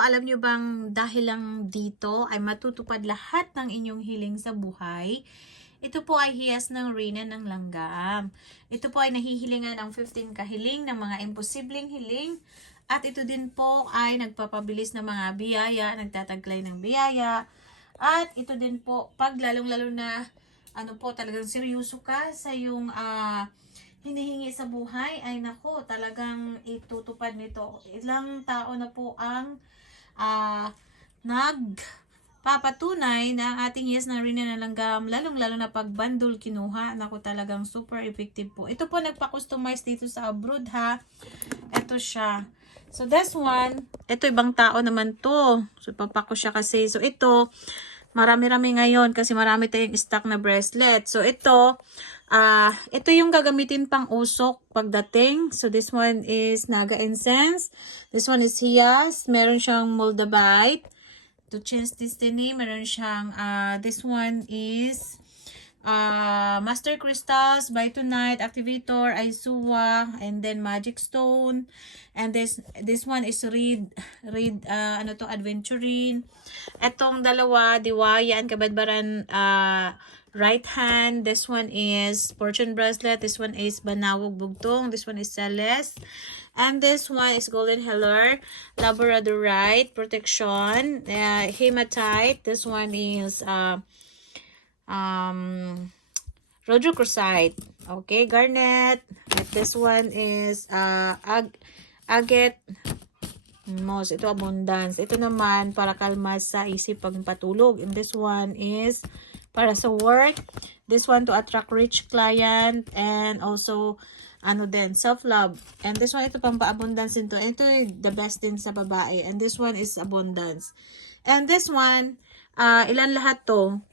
alam nyo bang dahil lang dito ay matutupad lahat ng inyong hiling sa buhay? Ito po ay hiyas ng Reyna ng Langgam. Ito po ay nahihilingan ng 15 kahiling ng mga imposibleng hiling. At ito din po ay nagpapabilis ng mga biyaya, nagtataglay ng biyaya. At ito din po, pag lalong-lalo na talagang seryoso ka sa yung hinihingi sa buhay, ay nako, talagang itutupad nito. Ilang tao na po ang nagpapatunay na ang ating yes na Reyna ng Langgam, lalong-lalo na pag bundle kinuha, naku, talagang super effective po. Ito po nagpa-customize dito sa abroad ha. Ito siya. So this one, ito ibang tao naman to. So papako siya kasi. So ito, marami-rami ngayon kasi marami tayong stock na bracelet. So ito yung gagamitin pang usok pagdating. So this one is Naga Incense. This one is Hiyas. Meron siyang Moldavite. To change destiny, meron siyang this one is Master Crystals, By Tonight, Activator, Aisua, and then Magic Stone. And this one is Read Adventuring. Etong dalawa, Diwayan, Kabadbaran, right hand. This one is Fortune Bracelet. This one is Banawag Bugtong. This one is Celeste. And this one is Golden Healer, Labradorite, Protection, Hematite. This one is Rhodochrosite. Okay, Garnet. At this one is Agate Moss. Ito Abundance. Ito naman para kalma sa isip pag patulog. And this one is para sa work. This one to attract rich client and also self-love. And this one, ito pang pa-abundance din to. Ito the best din sa babae. And this one is abundance. And this one, ilan lahat to?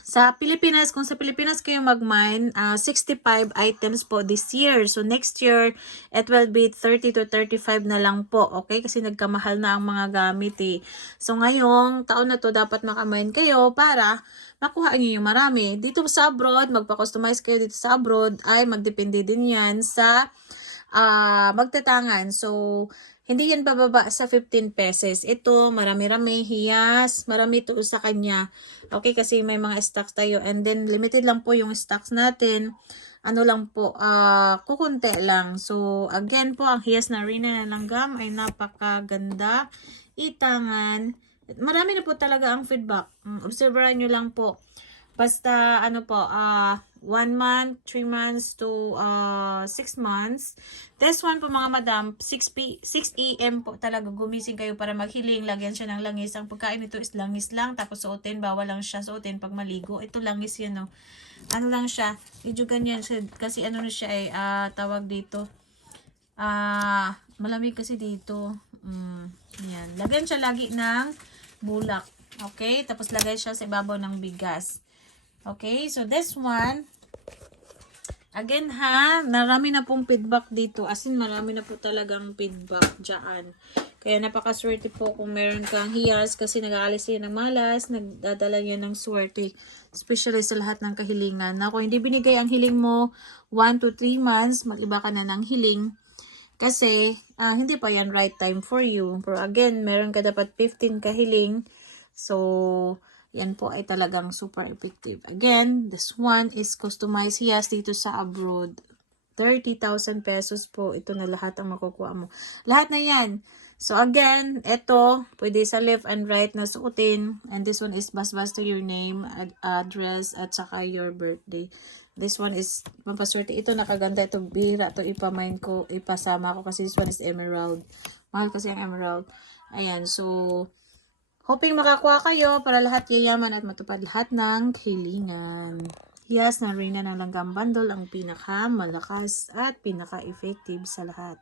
Sa Pilipinas, kung sa Pilipinas kayo mag-mine, 65 items po this year. So next year, it will be 30 to 35 na lang po. Okay? Kasi nagkamahal na ang mga gamit eh. So ngayong taon na to, dapat makamine kayo para makuha nyo yung marami. Dito sa abroad, magpa-customize kayo dito sa abroad, ay magdepende din yan sa magtatangan. So, hindi yan bababa sa 15 pesos. Ito, marami-rami, hiyas, marami ito sa kanya. Okay, kasi may mga stocks tayo. And then, limited lang po yung stocks natin. Kukunti lang. So, again po, ang hiyas na Reyna ng Langgam ay napakaganda. Itangan. Marami na po talaga ang feedback. Observeran nyo lang po. Basta, 1 month, 3 months to 6 months. This one po mga madam, 6 AM po talaga gumising kayo para maghiling. Lagyan siya ng langis. Ang pagkain nito is langis lang. Tapos suotin, bawal lang siya suotin pag maligo. Ito langis yan, no. Ano lang siya, medyo ganyan. Kasi ano na siya ay, tawag dito. Malamig kasi dito. Yan. Lagyan siya lagi ng bulak. Okay? Tapos lagay siya sa ibabaw ng bigas. Okay? So, this one, again ha, marami na pong feedback dito. As in, marami na po talagang feedback dyan. Kaya napakaswerte po kung meron kang hiyas kasi nag-aalis yan ng malas, nagdadala yan ng swerte. Especially sa lahat ng kahilingan. Na kung hindi binigay ang hiling mo 1 to 3 months, mag-iba ka na ng hiling. Kasi, hindi pa yan right time for you. Pero again, meron ka dapat 15 kahiling. So, yan po ay talagang super effective. Again, this one is customized hiyas dito sa abroad. 30,000 pesos po. Ito na lahat ang makukuha mo. Lahat na yan. So, again, ito, pwede sa left and right na suotin. And this one is bas-bas to your name, address, at saka your birthday. This one is pampaswerte. Ito nakaganda. Ito bihira. Ito ipamain ko. Ipasama ko kasi this one is emerald. Mahal kasi ang emerald. Ayan. So, hoping makakuha kayo para lahat yayaman at matupad lahat ng hilingan. Hiyas na Reyna ng Langgam Bundle ang pinaka malakas at pinaka-effective sa lahat.